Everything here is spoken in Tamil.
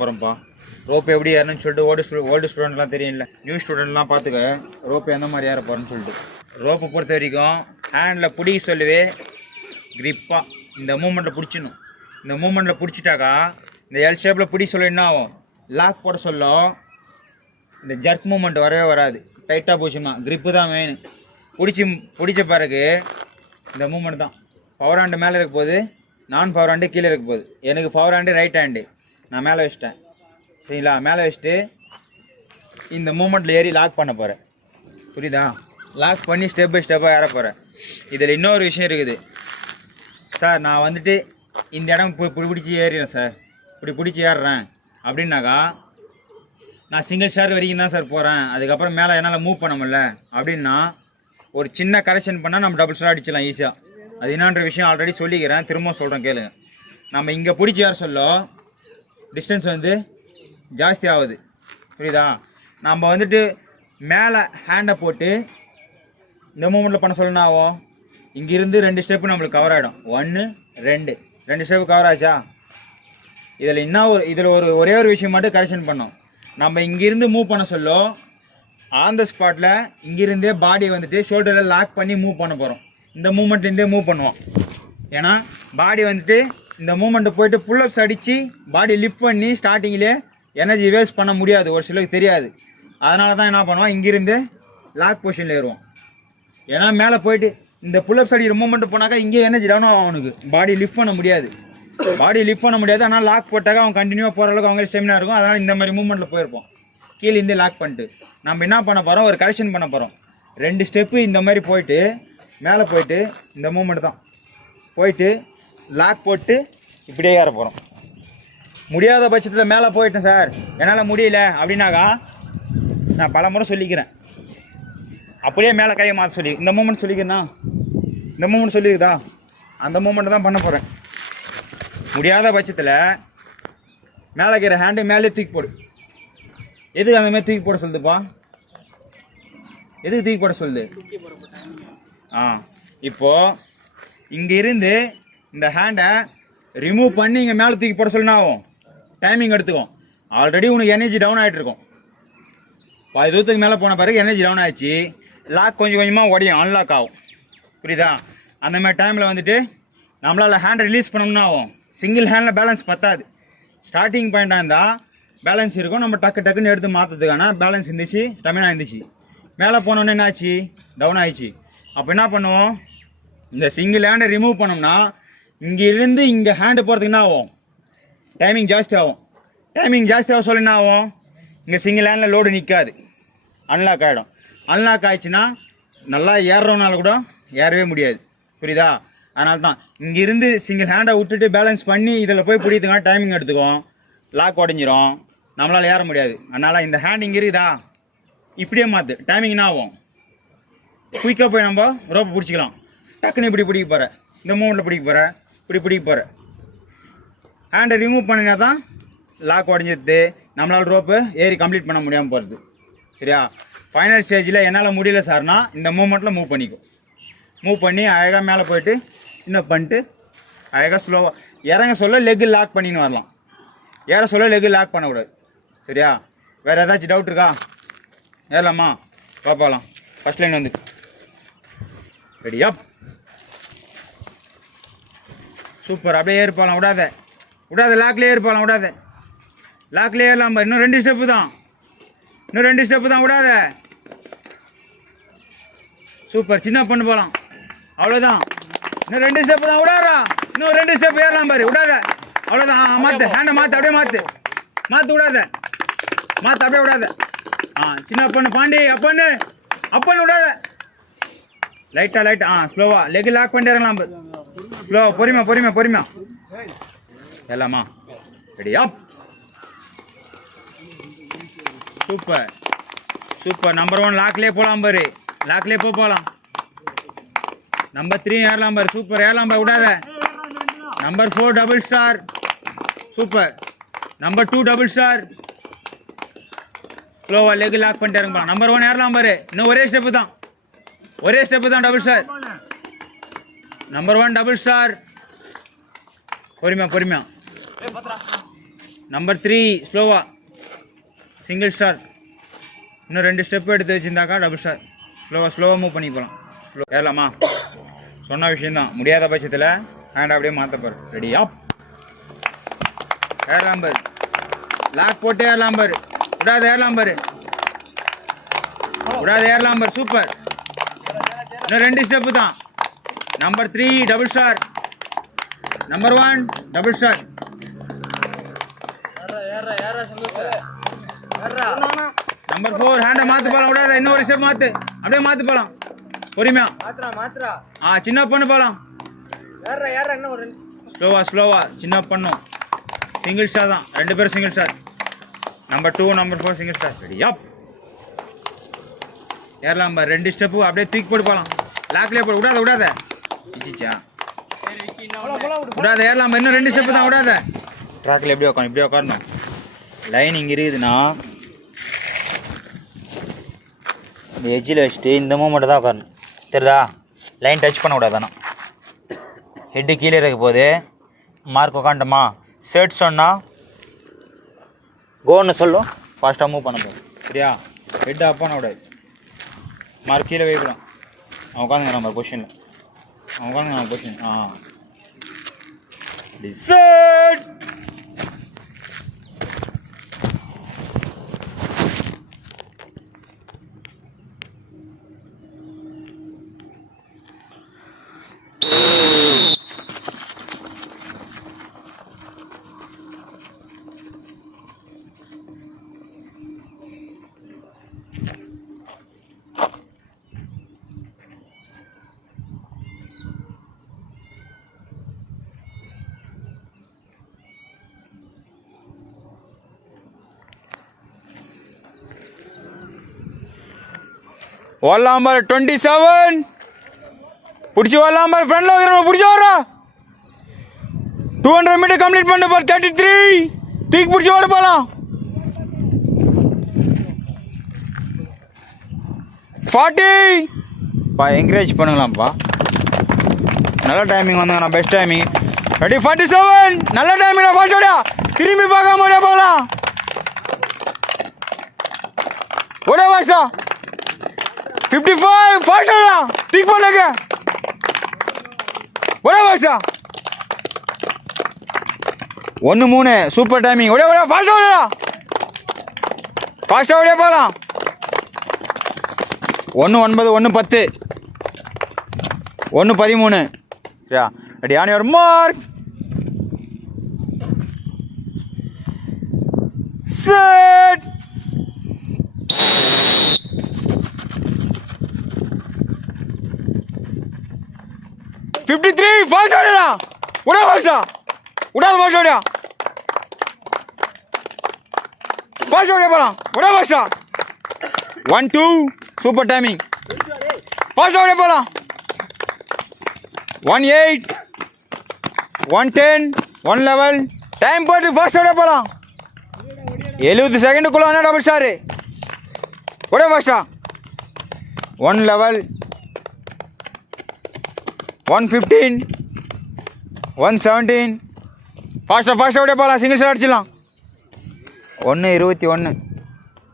போகிறோம்ப்பா ரோப் எப்படி ஏறணும்னு சொல்லிட்டு ஓல்டு ஸ்டூ ஓல்டு ஸ்டூடெண்ட்லாம் தெரியல நியூ ஸ்டூடெண்ட்லாம் பார்த்துக்க ரோப் எந்த மாதிரி ஏற போகிறேன்னு சொல்லிட்டு. ரோப்பை பொறுத்த வரைக்கும் ஹேண்டில் பிடிக்க சொல்லுவே க்ரிப்பாக இந்த மூமெண்ட்டில் பிடிச்சிடணும். இந்த மூமெண்ட்டில் பிடிச்சிட்டாக்கா இந்த எல் ஷேப்பில் பிடி சொல்ல என்ன ஆகும்? லாக் போட சொல்ல இந்த ஜர்க் மூமெண்ட் வரவே வராது. டைட்டாக போச்சுமா க்ரிப்பு தான் மெயின் பிடிச்சி பிடிச்ச பிறகு இந்த மூமெண்ட் தான். பவர் ஹேண்டு மேலே இருக்க போது நான் பவர் ஹேண்டு கீழே இருக்க போகுது எனக்கு பவர் ஹேண்டு ரைட் ஹேண்டு நான் மேலே வச்சிட்டேன். சரிங்களா? மேலே வச்சுட்டு இந்த மூமெண்ட்டில் ஏறி லாக் பண்ண போகிறேன் புரியுதா? லாக் பண்ணி ஸ்டெப் பை ஸ்டெப்பாக ஏற போகிறேன் இதில் இன்னொரு விஷயம் இருக்குது. சார் நான் வந்துட்டு இந்த இடம் இப்படி பிடிச்சி ஏறிடுறேன் சார். இப்படி பிடிச்சி ஏறுறேன். அப்படின்னாக்கா நான் சிங்கிள் ஸ்டார் வரைக்கும் தான் சார் போகிறேன் அதுக்கப்புறம் மேலே என்னால் மூவ் பண்ண முடியல. அப்படின்னா ஒரு சின்ன கரெக்ஷன் பண்ணால் நம்ம டபுள் ஸ்டார் அடிச்சிடலாம் ஈஸியாக அது என்னான்ற விஷயம் ஆல்ரெடி சொல்லிக்கிறேன். திரும்பவும் சொல்கிறேன் கேளுங்க. நம்ம இங்கே பிடிச்சி ஏற சொல்ல டிஸ்டன்ஸ் வந்து ஜாஸ்தி ஆகுது புரியுதா? நம்ம வந்துட்டு மேலே ஹேண்டை போட்டு இந்த மூமெண்ட்டில் பண்ண சொல்லணும் ஆகும்? இங்கிருந்து ரெண்டு ஸ்டெப்பு நம்மளுக்கு கவர் ஆகிடும் ஒன்று ரெண்டு. ரெண்டு ஸ்டெப்பு கவர் ஆச்சா? இதில் இன்னும் ஒரு இதில் ஒரு ஒரே ஒரு விஷயம் மட்டும் கரெக்ஷன் பண்ணோம். நம்ம இங்கிருந்து மூவ் பண்ண சொல்லோ ஆன் த ஸ்பாட்டில் இங்கிருந்தே பாடியை வந்துட்டு ஷோல்டரில் லாக் பண்ணி மூவ் பண்ண போகிறோம் இந்த மூமெண்ட்லேருந்தே மூவ் பண்ணுவோம். ஏன்னா பாடி வந்துட்டு இந்த மூமெண்ட்டை போயிட்டு புல்லப்ஸ் அடித்து பாடி லிஃப்ட் பண்ணி ஸ்டார்டிங்கிலே எனர்ஜி வேஸ்ட் பண்ண முடியாது. ஒரு சிலருக்கு தெரியாது. அதனால தான் என்ன பண்ணுவோம்? இங்கிருந்து லாக் பொசிஷனில் ஏறுவோம். ஏன்னா மேலே போயிட்டு இந்த புல்லப்ஸ் அடிக்கிற மூமெண்ட் போனாக்கா இங்கே எனர்ஜி டவுன் ஆகும் அவனுக்கு. பாடி லிஃப்ட் பண்ண முடியாது. பாடி லிஃப்ட் பண்ண முடியாது. ஆனால் லாக் போட்டாக்கா அவன் கண்டினியூவாக போகிற அளவுக்கு அவங்க ஸ்டெமினா இருக்கும். அதனால் இந்த மாதிரி மூமெண்ட்டில் போயிருப்போம். கீழே இருந்து லாக் பண்ணிட்டு. நம்ம என்ன பண்ண போகிறோம் ஒரு கரெக்ஷன் பண்ண போகிறோம் ரெண்டு ஸ்டெப்பு இந்த மாதிரி போயிட்டு மேலே போயிட்டு இந்த மூமெண்ட் தான். போயிட்டு லாக் போட்டு இப்படியே ஏற போகிறோம் முடியாத பட்சத்தில் மேலே போயிட்டேன் சார் என்னால் முடியல அப்படின்னாக்கா நான் பல முறை சொல்லிக்கிறேன். அப்படியே மேலே கையை மாற்ற சொல்லி இந்த மூமெண்ட் சொல்லிக்கிறேன்னா? இந்த மூமெண்ட் சொல்லியிருக்குதா அந்த மூமெண்ட்டை தான் பண்ண போகிறேன் முடியாத பட்சத்தில் மேலே இருக்கிற ஹேண்டு மேலே தூக்கி போடு. எதுக்கு அந்த மாதிரி தூக்கி போட சொல்லுதுப்பா? எதுக்கு தூக்கி போட சொல்லுது? ஆ இப்போது இங்கே இருந்து இந்த ஹேண்டை ரிமூவ் பண்ணி இங்கே மேலே தூக்கி போட சொல்லுனா ஆகும் டைமிங் எடுத்துக்கும் ஆல்ரெடி உனக்கு எனர்ஜி டவுன் ஆகிட்டு இருக்கும் பாதி தூரத்துக்கு மேலே போன பிறகு எனர்ஜி டவுன் ஆகிடுச்சு லாக் கொஞ்சம் கொஞ்சமாக உடையும் அன்லாக் ஆகும். புரியுதா? அந்த மாதிரி டைமில் வந்துட்டு நம்மளால் ஹேண்டை ரிலீஸ் பண்ணோம்னா ஆகும் சிங்கிள் ஹேண்டில் பேலன்ஸ் பத்தாது. ஸ்டார்டிங் பாயிண்டாக இருந்தால் பேலன்ஸ் இருக்கும். நம்ம டக்கு டக்குன்னு எடுத்து மாற்றுறதுக்கான பேலன்ஸ் இருந்துச்சு. ஸ்டெமினா இருந்துச்சு. மேலே போனோன்னே என்னாச்சு? டவுன் ஆயிடுச்சு. அப்போ என்ன பண்ணுவோம்? இந்த சிங்கிள் ஹேண்டை ரிமூவ் பண்ணோம்னா இங்கே இருந்து இங்கே ஹேண்டு போகிறதுக்கு என்ன ஆகும்? டைமிங் ஜாஸ்தி ஆகும். டைமிங் ஜாஸ்தி ஆக சொல்ல என்ன ஆகும்? இங்கே சிங்கிள் ஹேண்டில் லோடு நிற்காது அன்லாக் ஆகிடும் அன்லாக் ஆயிடுச்சுன்னா நல்லா ஏறுறவனால கூட ஏறவே முடியாது. புரியுதா? அதனால தான் இங்கிருந்து சிங்கிள் ஹேண்டை விட்டுட்டு பேலன்ஸ் பண்ணி இதில் போய் பிடிக்கிறதுக்கான டைமிங் எடுத்துக்கும் லாக் உடஞ்சிரும். நம்மளால் ஏற முடியாது. அதனால் இந்த ஹேண்ட் இங்கே இருக்குதா? இப்படியே மாற்று டைமிங் என்ன ஆகும்? குயிக்காக போய் நம்ம ரோப்பை பிடிச்சிக்கலாம். டக்குன்னு இப்படி பிடிக்க போகிற இந்த மூமெண்ட்டில் பிடிக்க போகிற இப்படி பிடிக்க போகிற ஹேண்டை ரிமூவ் பண்ணினா தான் லாக் உடஞ்சிடுது நம்மளால் ரோப்பு ஏறி கம்ப்ளீட் பண்ண முடியாமல் போகிறது சரியா? ஃபைனல் ஸ்டேஜில் என்னால் முடியல சார்னா இந்த மூமெண்ட்டில் மூவ் பண்ணிக்கும். மூவ் பண்ணி அழகாக மேலே போயிட்டு இன்னும் பண்ணிட்டு அழகாக ஸ்லோவாக இறங்க சொல்ல லெக்கு லாக் பண்ணின்னு வரலாம். ஏற சொல்ல லெக்கு லாக் பண்ணக்கூடாது. சரியா? வேறு ஏதாச்சும் டவுட் இருக்கா? ஏறலாமா? பார்ப்பாலாம் ஃபஸ்ட் லைன் வந்து ரெடியா அப் சூப்பர். அப்படியே ஏறிப்பாலாம் விடாத. விடாத லாக்லேயே ஏறிப்பாலாம் விடாத. லாக்லேயே ஏறலாம் பாரு. இன்னும் ரெண்டு ஸ்டெப்பு தான். இன்னும் ரெண்டு ஸ்டெப்பு தான். விடாத. சூப்பர். சின்ன பண்ணு போகலாம். அவ்வளோதான் இன்னும் ரெண்டு ஸ்டெப்பு தான். விடாதா இன்னும் ரெண்டு ஸ்டெப் ஏறலாம் பாரு. விடாத. அவ்வளோதான் மாற்று ஹேண்டை மாற்று அப்படியே மாற்று மாற்று விடாத. மாற்று அப்படியே விடாத. ஆ சின்ன பொண்ணு பாண்டி அப்பண்ணு அப்பண்ணு விடாத. லைட்டாக லைட்டாக ஆ ஸ்லோவா லெக் லாக் பண்ணிட்டு இறங்கலாம் ஸ்லோ பொறுமையா பொறுமையா பொறுமையா. எல்லாமா? ரெடியா சூப்பர் சூப்பர் நம்பர் ஒன் லாக்லேயே போகலாம் பாரு. லாக்லேயே போ போகலாம் நம்பர் த்ரீ ஏறலாம் பாரு. சூப்பர் ஏறலாம் பாரு விடாத. Number four double star super number two double star ஸ்லோவா லெக் லாக் பண்ணிட்டு இறங்கலாம் நம்பர் ஒன் ஏறலாம் பாரு. இன்னும் ஒரே ஸ்டெப்பு தான். ஒரே ஸ்டெப்பு தான் double star number one double star பொறுமையா பொறுமையா. நம்பர் த்ரீ ஸ்லோவா சிங்கிள் ஸ்டார் இன்னும் ரெண்டு ஸ்டெப் எடுத்து வச்சிருந்தாக்கா டபுள் ஸ்டார் ஸ்லோவாக ஸ்லோவாக மூவ் பண்ணி போகலாம் ஸ்லோ ஏறலாமா? சொன்ன விஷயந்தான் முடியாத பட்சத்தில் ஹேண்ட் அப்படியே மாற்றப்பார் ரெடியா ஏறலாம் பாரு. லாக் போட்டு ஏறலாம் பாரு. விடாத ஏறலாம் பாரு. விடாத ஏறலாம் பாரு. சூப்பர் இன்னும் ரெண்டு ஸ்டெப்பு தான். Number three double star number one double star number four ஹேண்டை மாத்து போலாம் விடாத. இன்னொரு ஸ்டெப் மாத்து. அப்படியே மாத்து போலாம். பொறுமையா. மாத்திரா மாத்திரா ஆ சின்ன பொண்ணு போலாம். ஏற ஏற ஒரு ரெண்டு- ஸ்லோவா ஸ்லோவா சின்ன பண்ணும். சிங்கிள் ஸ்டார் தான். ரெண்டு பேரும் single star number two number four single star ready up ஏறலாம் ரெண்டு ஸ்டெப்பு அப்படியே தூக்கி போட்டு போகலாம் லாக்லேயே போடு. விடாத விடாத. இச்சிச்சா விடாத ஏறலாம். இன்னும் ரெண்டு ஸ்டெப்பு தான் விடாத. ட்ராக்கில் எப்படி உட்காந்து இப்படி உட்காரணும் லைன் இங்கே இருக்குதுன்னா இந்த எஜ்ஜில் வச்சுட்டு இந்த மூமெண்ட்டை தான் உட்காரணும் தெரியுதா? லைன் டச் பண்ண கூடாதானா ஹெட்டு கீழே இருக்க போது மார்க் உக்காண்டமா? செட் சொன்னால் கோன்னு சொல்லும். ஃபாஸ்ட்டாக மூவ் பண்ண போதும் சரியா? ஹெட் அப் பண்ண கூடாது. மார்க் கீழே வைக்கலாம் அவன் நம்ம பொசிஷனில் அவன் உட்காந்துங்க நம்ம பொசிஷன் ஆ செட் வரலாம் நம்பர் டுவெண்ட்டி செவன் பிடிச்சி வரலாம் நம்பர் ஃப்ரெண்டில் வைக்கிறோம் பிடிச்சி வர்றா டூ ஹண்ட்ரட் மீட்டர் கம்ப்ளீட் பண்ண பாரு தேர்ட்டி த்ரீ தூக்கி பிடிச்சி ஓட போகலாம் ஃபார்ட்டி பா என்கரேஜ் பண்ணுங்களாம்ப்பா. நல்ல timing வந்தாங்கண்ணா best timing ready forty seven நல்ல டைமிங் ஃபாஸ்டோடா திரும்பி பார்க்காம முடியாது போகலாம் ஒரே வாஷா ஃபிஃப்டி ஃபைவ் ஃபாஸ்டா டிக் பண்ணுங்க. ஒரே வாசா ஒன்று மூணு சூப்பர் டைமிங் ஒரே ஒரே ஃபாஸ்ட்டாக ஓடா ஃபாஸ்ட்டாக ஓடியே போகலாம் ஒன்று ஒன்பது ஒன்று பத்து. ஒன்று பதிமூணு. சரியா? ரெடி ஆன் யுவர் மார்க் சரி ஃபிஃப்டி த்ரீ ஃபாஸ்ட் ஆடிடா விடா ஃபாஸ்டா விடாத ஃபாஸ்ட் ஆடியா ஃபாஸ்ட் ஆடியா போகலாம் விடா ஃபாஸ்டா one two super timing first ஆடியா போகலாம் one eight one ten one level time போட்டு ஃபர்ஸ்ட் ஆடியா போகலாம் எழுபது செகண்டுக்குள்ள என்ன டபுள் ஸ்டாரு விட ஃபாஸ்டா one level one fifteen one seventeen ஃபாஸ்ட்டாக ஃபாஸ்ட்டாக அப்படியே போகலாம் சிங்கிள் ஷாட் அடிச்சிடலாம். ஒன்று இருபத்தி ஒன்று